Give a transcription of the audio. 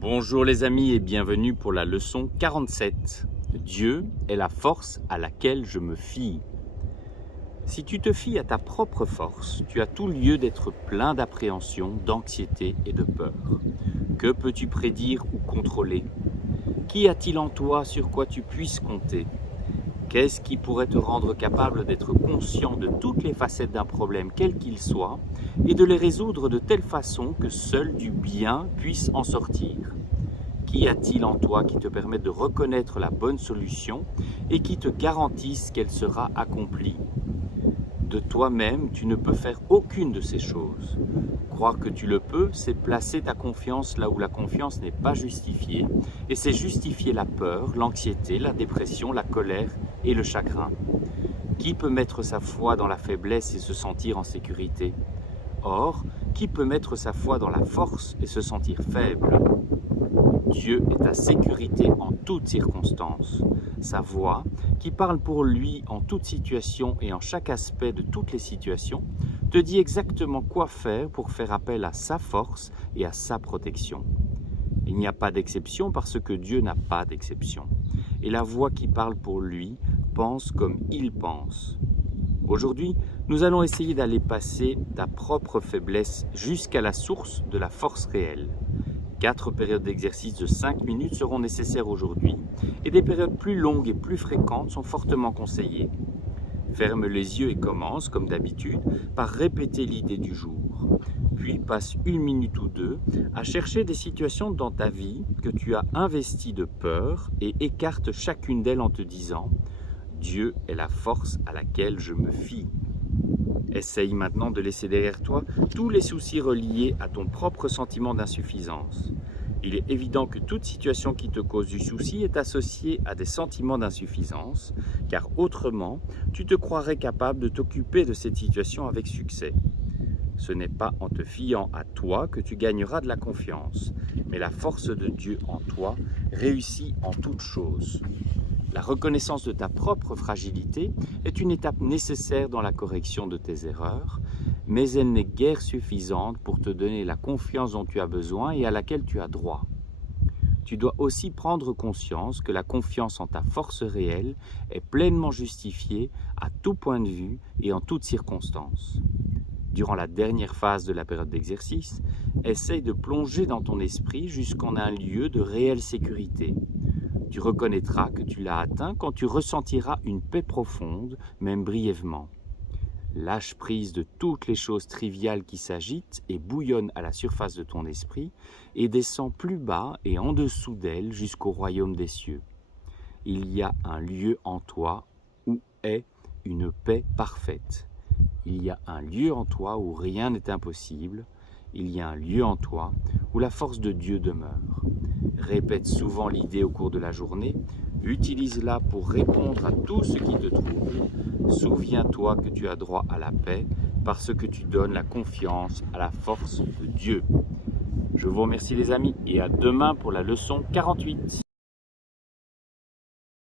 Bonjour les amis et bienvenue pour la leçon 47. Dieu est la force à laquelle je me fie. Si tu te fies à ta propre force, tu as tout lieu d'être plein d'appréhension, d'anxiété et de peur. Que peux-tu prédire ou contrôler? Qu'y a-t-il en toi sur quoi tu puisses compter? Qu'est-ce qui pourrait te rendre capable d'être conscient de toutes les facettes d'un problème, quel qu'il soit, et de les résoudre de telle façon que seul du bien puisse en sortir? Qu'y a-t-il en toi qui te permette de reconnaître la bonne solution et qui te garantisse qu'elle sera accomplie? De toi-même, tu ne peux faire aucune de ces choses. Croire que tu le peux, c'est placer ta confiance là où la confiance n'est pas justifiée, et c'est justifier la peur, l'anxiété, la dépression, la colère et le chagrin. Qui peut mettre sa foi dans la faiblesse et se sentir en sécurité? Or, qui peut mettre sa foi dans la force et se sentir faible? Dieu est ta sécurité en toutes circonstances. Sa voix, qui parle pour lui en toute situation et en chaque aspect de toutes les situations, te dit exactement quoi faire pour faire appel à sa force et à sa protection. Il n'y a pas d'exception parce que Dieu n'a pas d'exception. Et la voix qui parle pour lui pense comme il pense. Aujourd'hui, nous allons essayer d'aller passer ta propre faiblesse jusqu'à la source de la force réelle. 4 périodes d'exercice de 5 minutes seront nécessaires aujourd'hui et des périodes plus longues et plus fréquentes sont fortement conseillées. Ferme les yeux et commence, comme d'habitude, par répéter l'idée du jour. Puis passe 1 minute ou 2 à chercher des situations dans ta vie que tu as investies de peur et écarte chacune d'elles en te disant « Dieu est la force à laquelle je me fie ». Essaye maintenant de laisser derrière toi tous les soucis reliés à ton propre sentiment d'insuffisance. Il est évident que toute situation qui te cause du souci est associée à des sentiments d'insuffisance, car autrement, tu te croirais capable de t'occuper de cette situation avec succès. Ce n'est pas en te fiant à toi que tu gagneras de la confiance, mais la force de Dieu en toi réussit en toutes choses. La reconnaissance de ta propre fragilité est une étape nécessaire dans la correction de tes erreurs, mais elle n'est guère suffisante pour te donner la confiance dont tu as besoin et à laquelle tu as droit. Tu dois aussi prendre conscience que la confiance en ta force réelle est pleinement justifiée à tout point de vue et en toutes circonstances. Durant la dernière phase de la période d'exercice, essaye de plonger dans ton esprit jusqu'en un lieu de réelle sécurité. Tu reconnaîtras que tu l'as atteint quand tu ressentiras une paix profonde, même brièvement. Lâche prise de toutes les choses triviales qui s'agitent et bouillonnent à la surface de ton esprit et descends plus bas et en dessous d'elles jusqu'au royaume des cieux. Il y a un lieu en toi où est une paix parfaite. Il y a un lieu en toi où rien n'est impossible. Il y a un lieu en toi où la force de Dieu demeure. Répète souvent l'idée au cours de la journée, utilise-la pour répondre à tout ce qui te trouble. Souviens-toi que tu as droit à la paix parce que tu donnes la confiance à la force de Dieu. Je vous remercie les amis et à demain pour la leçon 48.